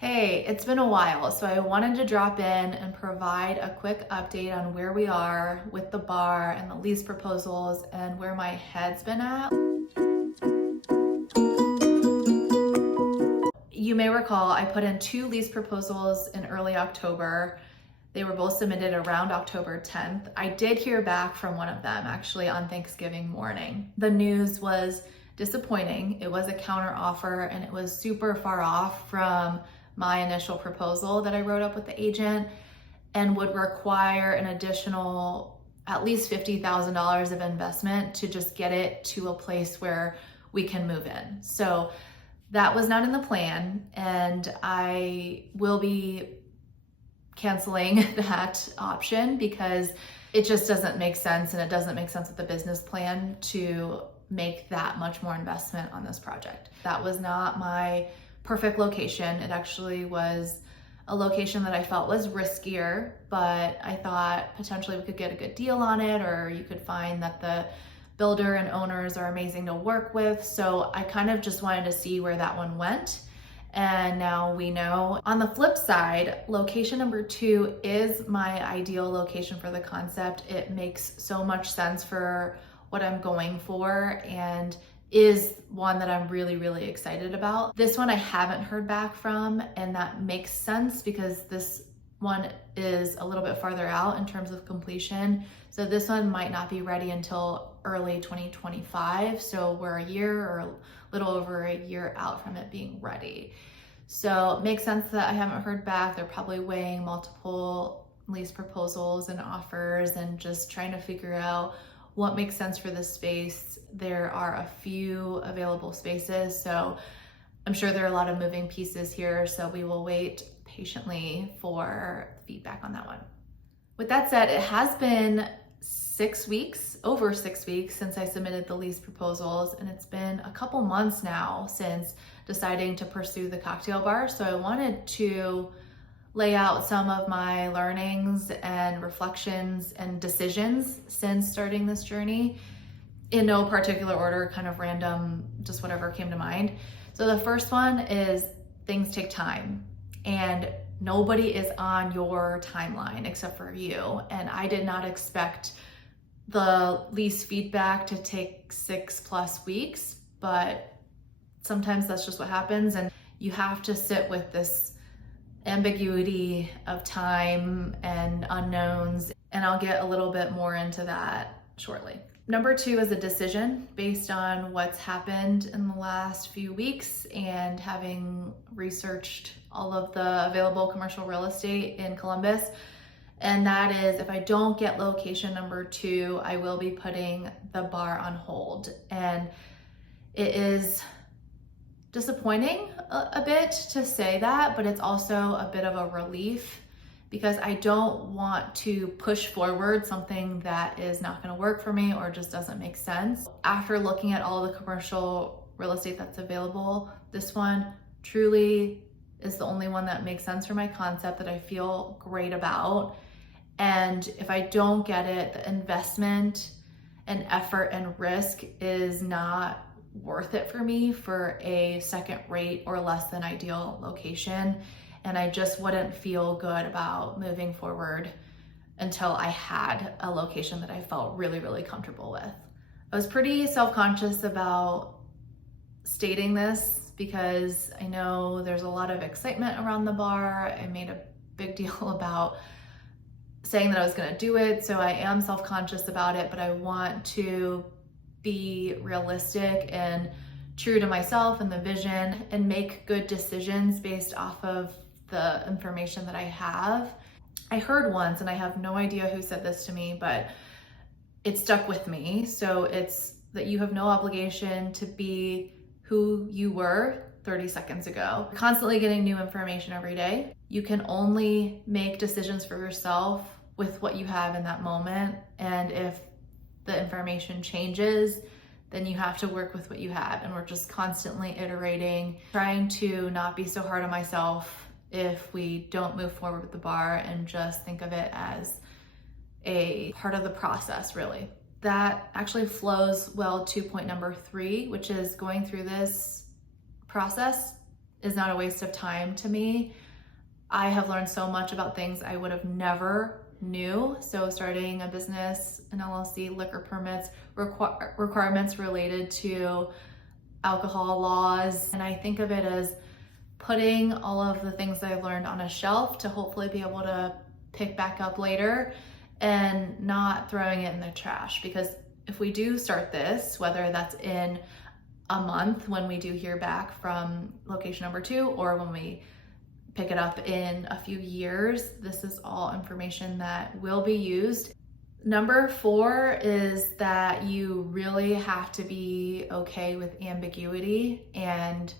Hey, it's been a while, so I wanted to drop in and provide a quick update on where we are with the bar and the lease proposals and where my head's been at. You may recall I put in 2 lease proposals in early October. They were both submitted around October 10th. I did hear back from one of them actually on Thanksgiving morning. The news was disappointing. It was a counter offer and it was super far off from my initial proposal that I wrote up with the agent and would require an additional at least $50,000 of investment to just get it to a place where we can move in. So that was not in the plan, and I will be canceling that option because it just doesn't make sense, and it doesn't make sense with the business plan to make that much more investment on this project. That was not my perfect location. It actually was a location that I felt was riskier, but I thought potentially we could get a good deal on it, or you could find that the builder and owners are amazing to work with. So I kind of just wanted to see where that one went. And now we know. On the flip side, location number 2 is my ideal location for the concept. It makes so much sense for what I'm going for and is one that I'm really, really excited about. This one I haven't heard back from, and that makes sense because this one is a little bit farther out in terms of completion. So this one might not be ready until early 2025. So we're a year or a little over a year out from it being ready. So it makes sense that I haven't heard back. They're probably weighing multiple lease proposals and offers and just trying to figure out what makes sense for this space. There are a few available spaces, so I'm sure there are a lot of moving pieces here, so we will wait patiently for feedback on that one. With that said, it has been 6 weeks, over 6 weeks since I submitted the lease proposals, and it's been a couple months now since deciding to pursue the cocktail bar. So I wanted to lay out some of my learnings and reflections and decisions since starting this journey in no particular order, kind of random, just whatever came to mind. So the first one is things take time, and nobody is on your timeline except for you. And I did not expect the lease feedback to take 6+ weeks, but sometimes that's just what happens. And you have to sit with this ambiguity of time and unknowns, and I'll get a little bit more into that shortly. Number 2 is a decision based on what's happened in the last few weeks and having researched all of the available commercial real estate in Columbus. And that is, if I don't get location number 2, I will be putting the bar on hold. And it is disappointing a bit to say that, but it's also a bit of a relief because I don't want to push forward something that is not going to work for me or just doesn't make sense. After looking at all the commercial real estate that's available, this one truly is the only one that makes sense for my concept, that I feel great about. And if I don't get it, the investment and effort and risk is not worth it for me for a second rate or less than ideal location. And I just wouldn't feel good about moving forward until I had a location that I felt really, really comfortable with. I was pretty self-conscious about stating this because I know there's a lot of excitement around the bar. I made a big deal about saying that I was gonna do it, so I am self-conscious about it, but I want to be realistic and true to myself and the vision and make good decisions based off of the information that I have. I heard once, and I have no idea who said this to me, but it stuck with me. So it's that you have no obligation to be who you were 30 seconds ago. You're constantly getting new information every day. You can only make decisions for yourself with what you have in that moment. And if the information changes, then you have to work with what you have. And we're just constantly iterating, trying to not be so hard on myself if we don't move forward with the bar and just think of it as a part of the process, really. That actually flows well to point number 3, which is going through this process is not a waste of time to me. I have learned so much about things I would have never knew. So starting a business, an LLC, liquor permits, requirements related to alcohol laws. And I think of it as putting all of the things that I've learned on a shelf to hopefully be able to pick back up later and not throwing it in the trash. Because if we do start this, whether that's in a month when we do hear back from location number 2, or when we pick it up in a few years, this is all information that will be used. Number 4 is that you really have to be okay with ambiguity, and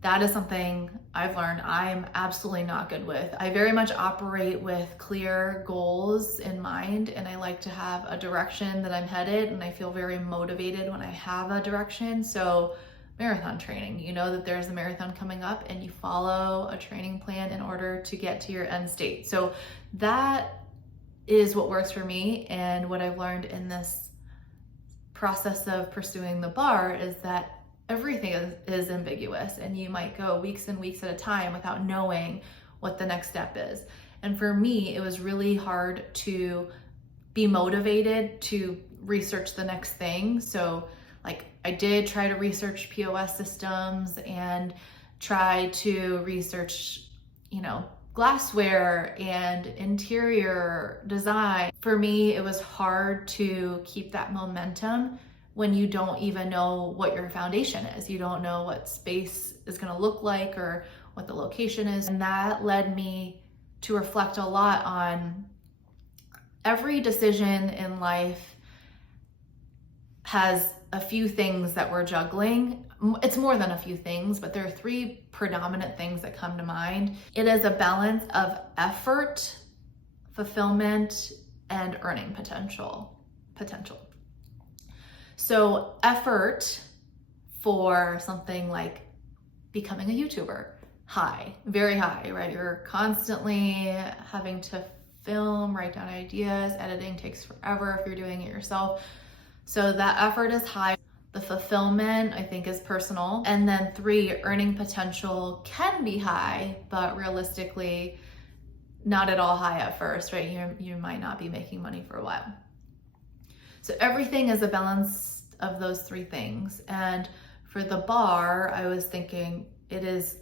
that is something I've learned I'm absolutely not good with. I very much operate with clear goals in mind, and I like to have a direction that I'm headed, and I feel very motivated when I have a direction. So marathon training, you know that there's a marathon coming up and you follow a training plan in order to get to your end state. So that is what works for me, and what I've learned in this process of pursuing the bar is that everything is ambiguous, and you might go weeks and weeks at a time without knowing what the next step is. And for me, it was really hard to be motivated to research the next thing. So like I did try to research POS systems and try to research, glassware and interior design. For me, it was hard to keep that momentum when you don't even know what your foundation is. You don't know what space is going to look like or what the location is. And that led me to reflect a lot on every decision in life has a few things that we're juggling. It's more than a few things, but there are 3 predominant things that come to mind. It is a balance of effort, fulfillment, and earning potential. So effort for something like becoming a YouTuber, high, very high, right? You're constantly having to film, write down ideas, editing takes forever if you're doing it yourself. So that effort is high. The fulfillment, I think, is personal. And then 3, earning potential can be high, but realistically, not at all high at first, right? You might not be making money for a while. So everything is a balance of those 3 things. And for the bar, I was thinking it is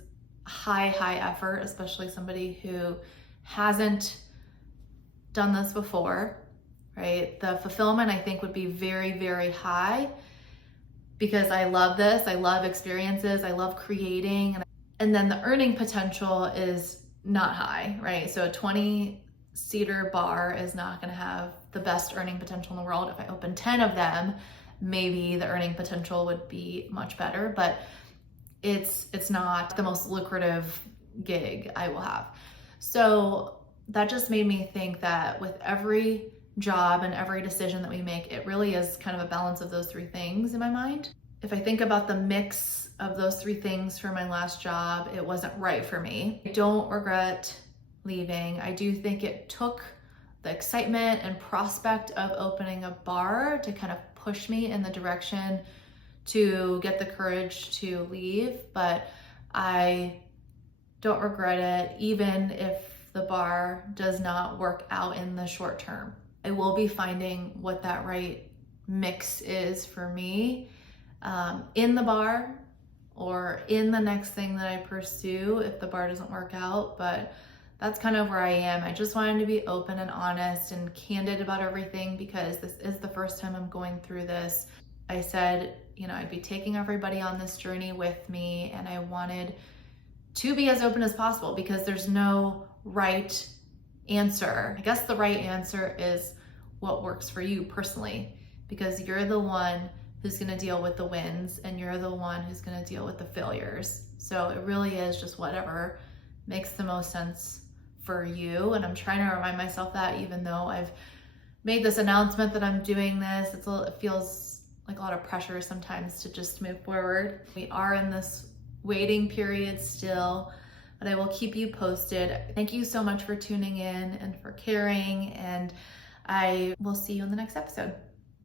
high effort, especially somebody who hasn't done this before, right? The fulfillment, I think, would be very, very high because I love this. I love experiences. I love creating. And then the earning potential is not high, right? So a 20-seater bar is not going to have the best earning potential in the world. If I open 10 of them, maybe the earning potential would be much better, but it's not the most lucrative gig I will have. So that just made me think that with every job and every decision that we make, it really is kind of a balance of those 3 things in my mind. If I think about the mix of those 3 things for my last job, it wasn't right for me. I don't regret leaving. I do think it took the excitement and prospect of opening a bar to kind of push me in the direction to get the courage to leave, but I don't regret it, even if the bar does not work out in the short term. I will be finding what that right mix is for me in the bar or in the next thing that I pursue if the bar doesn't work out, but that's kind of where I am. I just wanted to be open and honest and candid about everything because this is the first time I'm going through this. I said, I'd be taking everybody on this journey with me, and I wanted to be as open as possible because there's no right answer. I guess the right answer is what works for you personally, because you're the one who's going to deal with the wins and you're the one who's going to deal with the failures. So it really is just whatever makes the most sense for you. And I'm trying to remind myself that even though I've made this announcement that I'm doing this, it feels like a lot of pressure sometimes to just move forward. We are in this waiting period still, but I will keep you posted. Thank you so much for tuning in and for caring, and I will see you in the next episode.